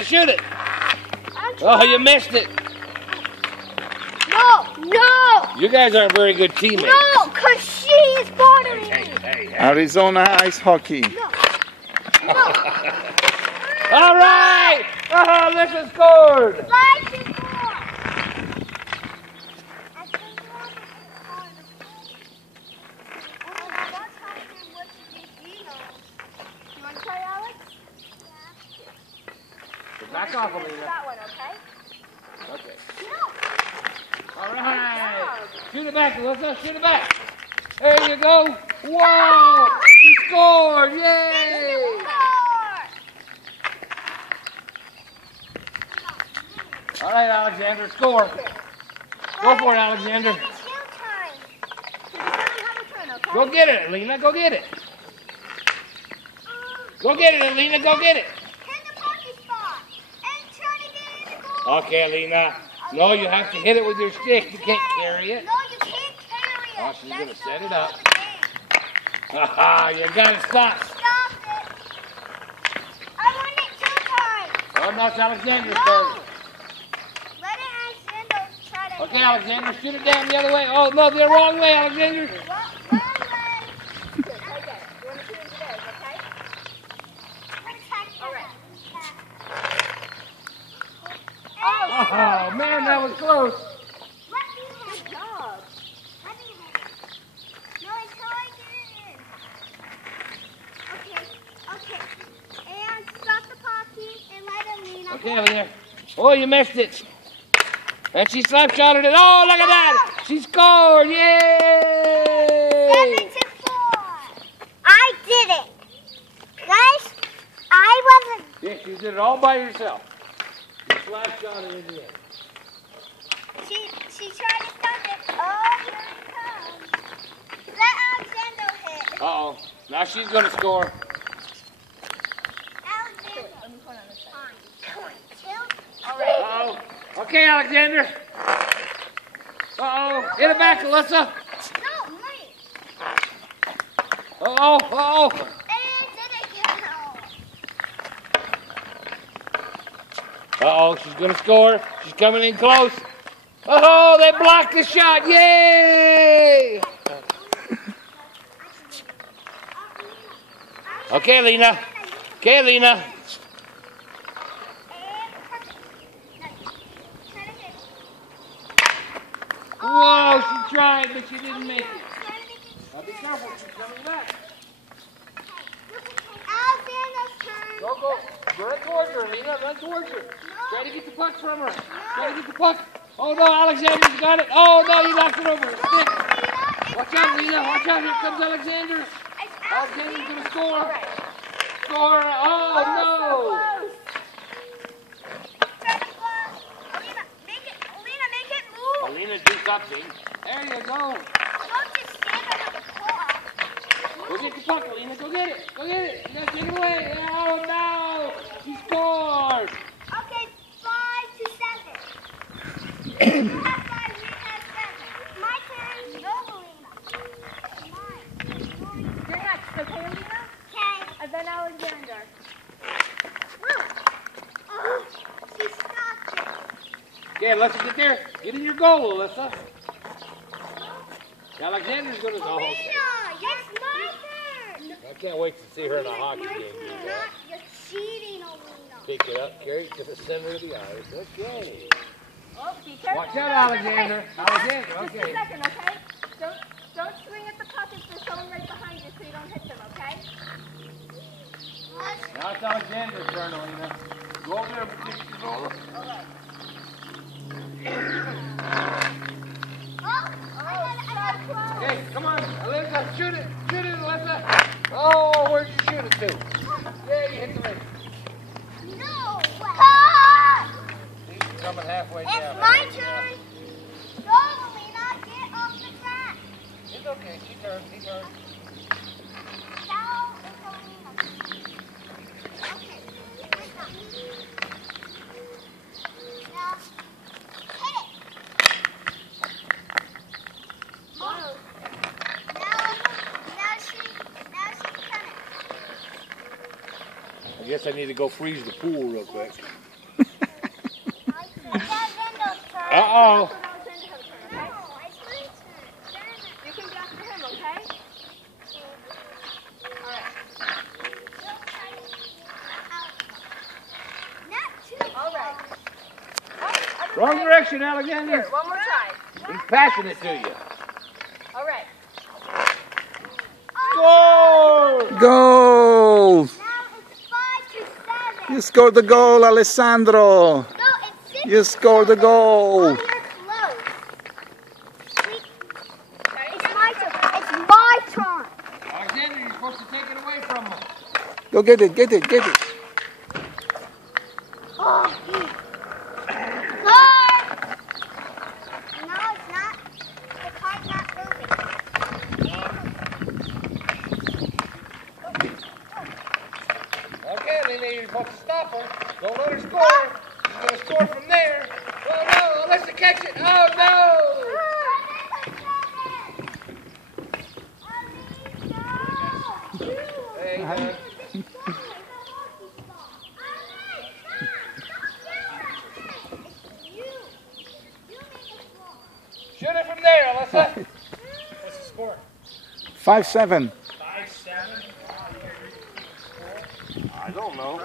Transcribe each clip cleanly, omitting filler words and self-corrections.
Alyssa, shoot it. Oh, you missed it. No. You guys aren't very good teammates. No, because she's bothering me. Hey. Arizona ice hockey. All right. Oh, Alyssa scored. Back off, Alina. That one, okay? Okay. All right. Shoot it back, Alyssa. Shoot it back. There you go. Whoa! She scored! Yay! All right, Alexander, score. Go for it, Alexander. Go get it, Alina. Go get it. Go get it, Alina. Go get it. Okay, Alina. No, you have to hit it with your stick. You can't carry it. No, you can't carry it. Oh, she's going to set it up. Haha, you got to stop. Stop it. I won it 2 times. Oh, no, it's Alexander's No. turn. Let it Alexander try to Okay, Alexander, shoot it down the other way. Oh, no, the wrong way, Alexander. Wrong way. Okay, you want to shoot into theirs, okay? All right. Oh, man, that was close. Let me have it. Let me have it. No, until I get it in. Okay. And stop the pocket and let him lean. Okay, Alina. Oh, you missed it. And she slap shotted it. Oh, look at that. She scored. Yay! 7-4. I did it. Guys, I wasn't. Yes, you did it all by yourself. You slap shotted in the end. She tried to stop it. Oh, here it comes. Let Alexander hit. Uh-oh. Now she's going to score. Alexander. Let me put on this side. Uh-oh. Okay, Alexander. Uh-oh. Hit it back, Alyssa. No, wait. Uh-oh. And did it again. Uh-oh. She's going to score. She's coming in close. Oh, they blocked the shot. Yay! Okay, Lena. Okay, Lena. Whoa, she tried, but she didn't make it. Now be careful, she's coming back. Alexander's turn. Go. Run towards her, Lena. Run towards her. Try to get the puck from her. Try to get the puck. Oh, no, Alexander's got it. Oh, no, he knocked it over. Stick. Watch out, Lena. Watch out. Here comes Alexander. Alexander's going to score. Score. Oh, no. Alina, do something. There you go. Go get the puck, Alina. Go get it. Go get it. You gotta take it away. Oh, no. She scored. Okay, 5-7. You have 5, we have 7. My turn. Go, Alina. Mine. You're next, okay, Alina? Okay. And then Alexander. Oh, she stopped it. Okay, Alyssa, get there. Get in your goal, Alyssa. Alexander's going to go. Alina, it's my turn. I can't wait to see her in a hockey game. You're cheating, Alina. Pick it up, carry it to the center of the ice. Okay. Oh, be careful. Watch out, Alexander. Alexander, Just okay. a second, okay? Don't swing at the puck if there's someone right behind you so you don't hit them, okay? Now it's Alexander's turn, Alina. Go over there and pick the goal. Okay. Okay, come on, Alyssa, shoot it, Alyssa. Oh, where'd you shoot it to? Yeah, you hit the ring. No! He's coming halfway down. It's my turn. Go, Alina, get off the track. It's okay, she turns. Now it's Alina. Okay, wait up. Now, hit it. Oh. Now she's coming. I guess I need to go freeze the pool real quick. Uh-oh. You can drop to him, okay? All right. Wrong direction, Alexander. Here, one more try. He's passing it to you. All right. Goal! Goal! Now it's 5-7. You scored the goal, Alessandro. No, it's 6. You scored the goal. Oh, you're close. It's my turn. It's my turn. Alexander, you're supposed to take it away from him. Go get it, get it, get it. Oh, no, it's not. The car's not moving. Okay, Lena, you're supposed to stop her. Don't let her score. She's going to score from there. Oh, no. Alyssa, catch it. Oh, no. Hey, shoot it from there, Alyssa. What's the score? 5-7. 5-7? I don't know.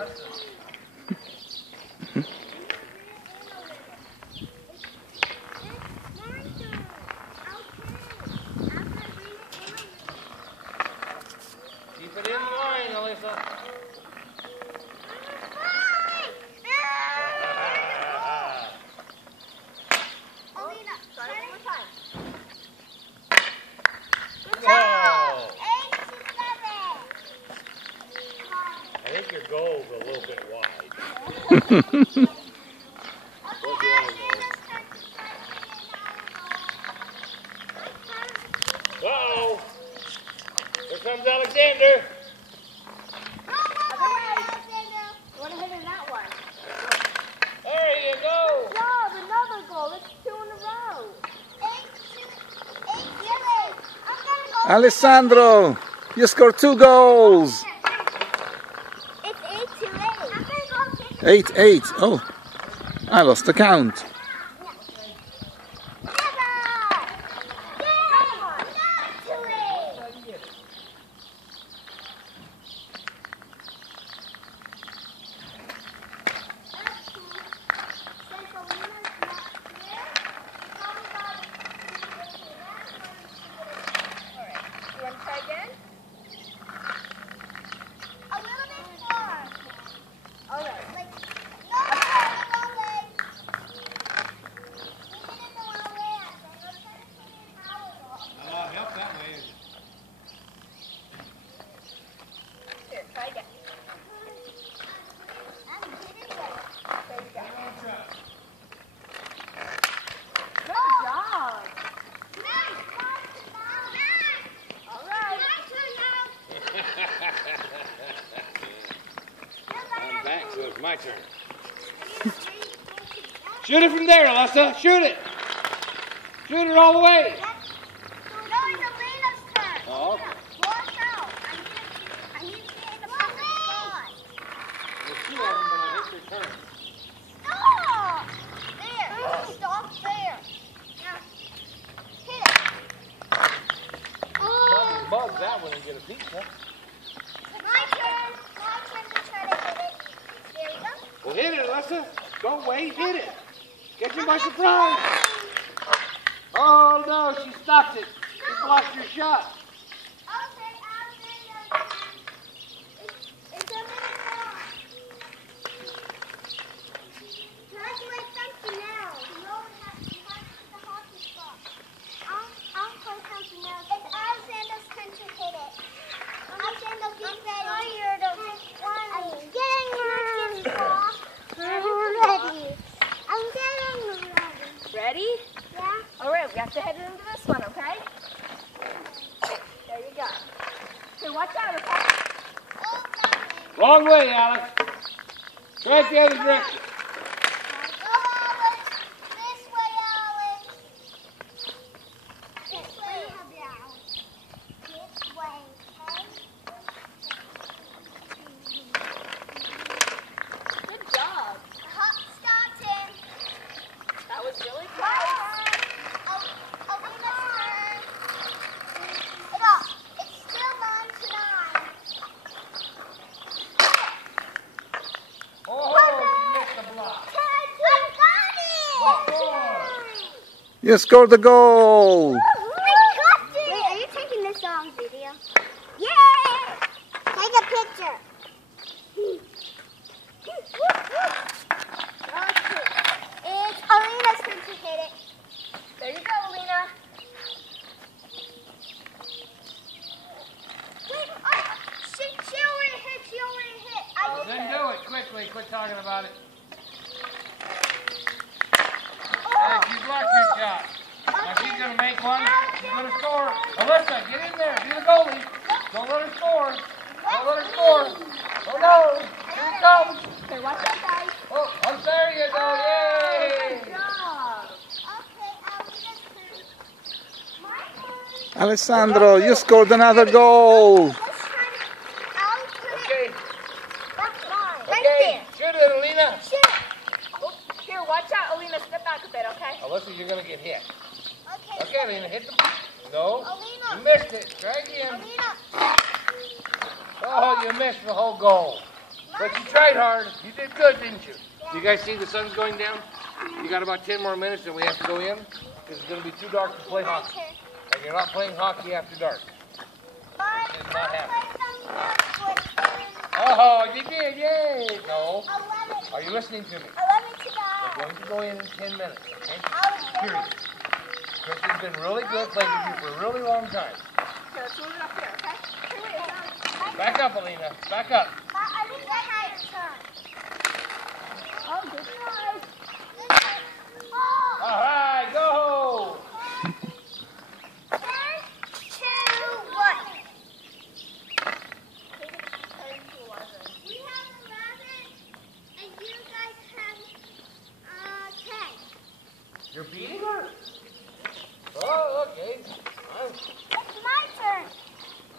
Keep it in line, Alyssa. Go! I think your goal's a little bit wide. Uh-oh. Here comes Alexander. You want to hit in that one? There you go. Job, another goal. It's 2 in a row. 8-7. I'm gonna go. Alessandro, you scored 2 goals. It's 8-8. I'm gonna go 8-8. Oh, I lost the count. I'm back, so it's my turn. Shoot it from there, Alyssa. Shoot it. Shoot it all the way. Oh, okay. There's 2 of them, but I think they're turn. Stop there. Now, hit it. Probably bug that one and get a pizza. My turn. My turn to try to hit it. There we go. Well, hit it, Alyssa. Don't wait. Hit it. Get you by surprise. Oh, no. She stopped it. You blocked your shot. Okay, it's a minute long. Try to make something now. You always have to the hockey spot. I'll play something else. It's Alexander's turn to hit it. Alexander, get ready. I'm tired of one. I'm getting ready. I'm getting ready. Ready? Yeah. All right, we have to head into this one, okay? There you go. Okay, watch out, okay? Wrong way, Alex. Try it the other direction. Go, Alex. This way, Alex. This way, Alex. This way, okay? Good job. Hot Oh, you missed the block. I got it! You scored the goal. I got it! Wait, are you taking this on video? Yeah! Take a picture. It's Alina's turn to hit it. There you go, Alina. Wait, she already hit. She already hit. I Well, then do it quickly. Quit talking about it. Oh. Hey, she blocked your shot. Now she's going to make one. She's going to score. Alyssa, get in there. Be the goalie. Don't let her score. Don't let her score. Oh, no. Here it comes. Okay, watch out, guys. Oh, there you go. Yay. Good job. Okay, Alina's turn. My turn. Alessandro, you scored another goal. This time, I'll put it. Okay. That's mine. Right Okay. there. Shoot it, Alina. Shoot. Oh, here, watch out, Alina. Step back a bit, okay? Alyssa, you're going to get hit. Okay. Okay, Alina, hit the... No. Alina. You missed it. Try again. Alina. Oh, you missed the whole goal. But you tried hard. You did good, didn't you? You guys see the sun's going down? You got about 10 more minutes and we have to go in because it's going to be too dark to play My hockey. turn. And you're not playing hockey after dark. But This is not I'll happening. play something else with Oh, you did. Yay. No. 11. Are you listening to me? 11 to We're go. going to go in 10 minutes, okay? I'll Period. Kristen's been really good, playing with you for a really long time. Here, let's move it up here, okay? Here, wait, down. Back up, Alina. Back up. I think I had a turn. Oh, good try. Oh, All right, go. 10, 2, 1. We have 11, and you guys have 10. You're beating her? Oh, okay. It's my turn.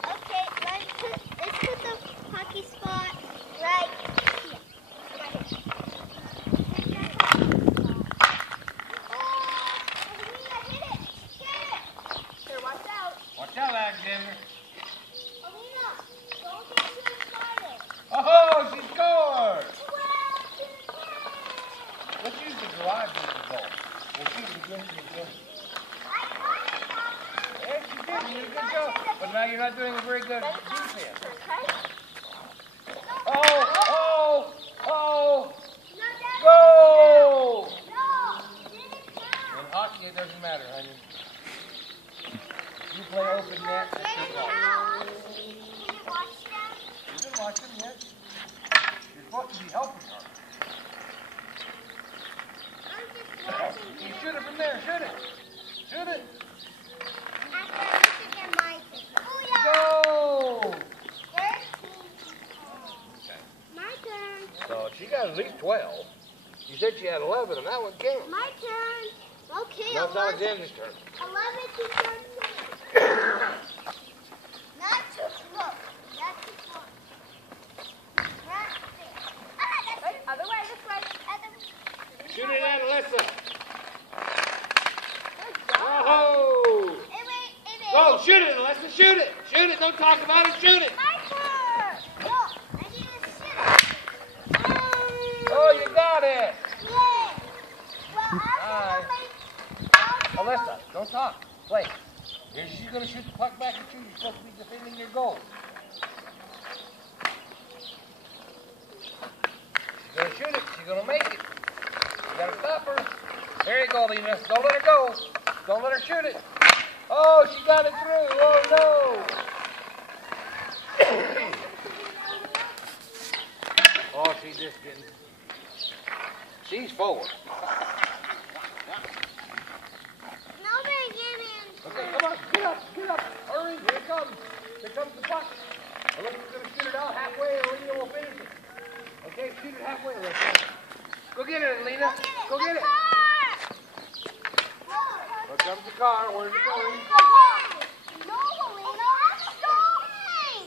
Okay, let's put the hockey spot right here. Right here. Oh, Alina, hit it. Hit it. Here, watch out. Watch out, Alexander. Alina, don't get too excited. Oh, she scored. 12 to 10. Let's use the garage as the goal. We'll shoot it again and again. I got it. Yes, you did. You did a good job. But now you're not doing a very good defense. Okay? Oh, No, Dad. go! No, didn't count. In hockey, it doesn't matter, honey. You play open net. That's Didn't your goal. count. Can you watch them? You can watch them, yes. You're supposed to be helping her. I'm just watching You you. shoot it from there. Shoot it. Shoot it. After I look at my thing. Booyah! Go! 13. My turn. So she got at least 12. You said she had 11, and that one counts. My turn. Okay, Now it's 11 Alexander's turn. to 13. Not too close. Not too close. Not there. Ah, that's Wait, other way, this way. Shoot it at Alyssa. Good job. Oh! It Go, shoot it, Alyssa. Shoot it. Shoot it. Don't talk about it. Shoot it. My turn. Look, I need to shoot it. Oh, you got it. Yay. Well, Alright. I'll Alyssa, don't talk. Play. She's going to shoot the puck back at you. You're supposed to be defending your goal. She's going to shoot it. She's going to make it. You got to stop her. There you go, Lena. Don't let her go. Don't let her shoot it. Oh, she got it through. Oh, no. Oh, she's just getting... She's forward. Nobody get in. Okay, come on. Get up. Hurry. Here it comes. Here comes the puck. Alyssa's going to shoot it out halfway, or Lena will finish it. Okay, shoot it halfway, Alyssa. Go get it, Lena. Go get it. Here comes the car. Where's it going? No, Alina, I'm sorry.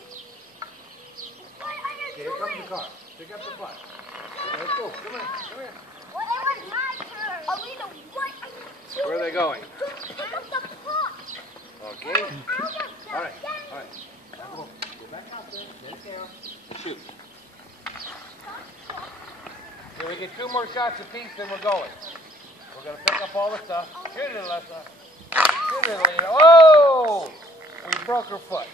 What are you Okay, here comes doing? the car. Pick up the puck. Let's go. Come here. Come here. What? It was my turn. Alina, what are you doing? Where are they going? Don't pick up the puck. Okay. Out of the All right. game. All right. Now go back out there. Get it down. And shoot. we get 2 more shots apiece, then we're going. We're going to pick up all the stuff. Shoot it, Alyssa. Shoot it, Lena. Oh! We broke her foot.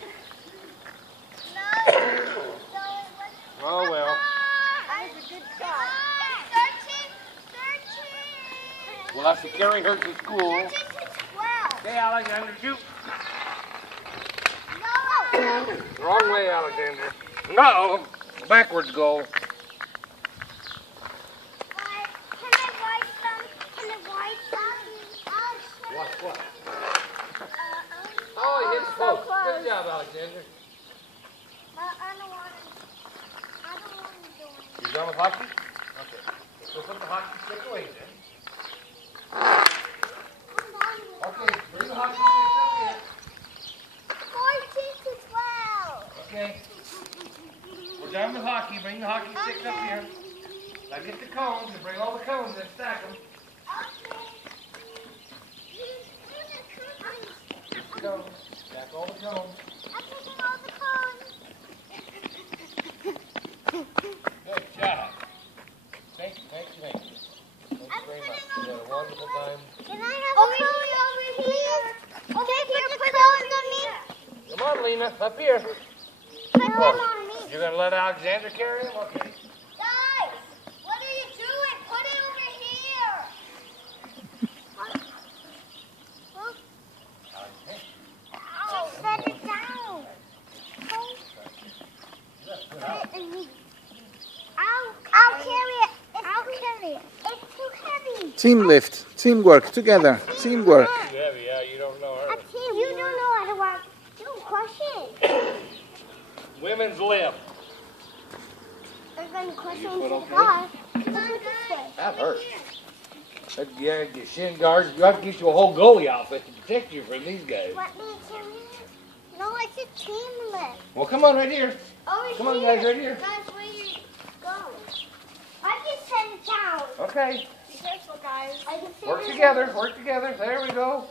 Oh, well. That was a good shot. 13. We'll have to carry her to school. 13 to 12. Okay, Alexander, shoot. No. Wrong way, Alexander. No. Backwards goal. Can I write some? What? Oh, you hit the post. Good job, Alexander. I don't want to do it. You done with hockey? Okay. So put the hockey stick away then. Okay, bring the hockey stick up 14 to 12. here. Okay. We're done with hockey. Bring the hockey stick up here. Now get the cones and bring all the cones and stack them. Get the cones. Stack all the cones. I'm taking all the cones. Good job. Thank you. Thank you very much. You had a wonderful time. Can I have a cone over here? Okay, put the cones on me. Come on, Lena. Up here. Put them on me. You're going to let Alexander carry him? Okay. Guys, what are you doing? Put it over here. Just set it down. I'll carry it. It's too heavy. Team lift. Teamwork. Together. Teamwork. Too heavy, yeah. You don't know her. You don't know how to work. Don't crush it. Women's lift. They're going to crush it You into put the okay? car. Put it this way. That hurts. Yeah, get shin guards. You have to get you a whole goalie outfit to protect you from these guys. Let me carry it. No, it's a team lift. Well, come on right here. Over Come on, guys, right here. Guys, where you go? I can set it down. Okay. Be careful, guys. I can set Work it together. Work together. There we go.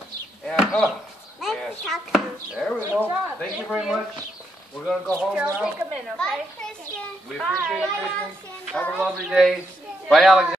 And down. yeah. Let's talk now. There we Good go. job. Thank you Thank very you. much. We're going to go home Carol, now. take them in, okay? Bye, Christian. We Bye. appreciate it, Bye, Kristen. Alexander. Have a lovely day. Bye, Alexander.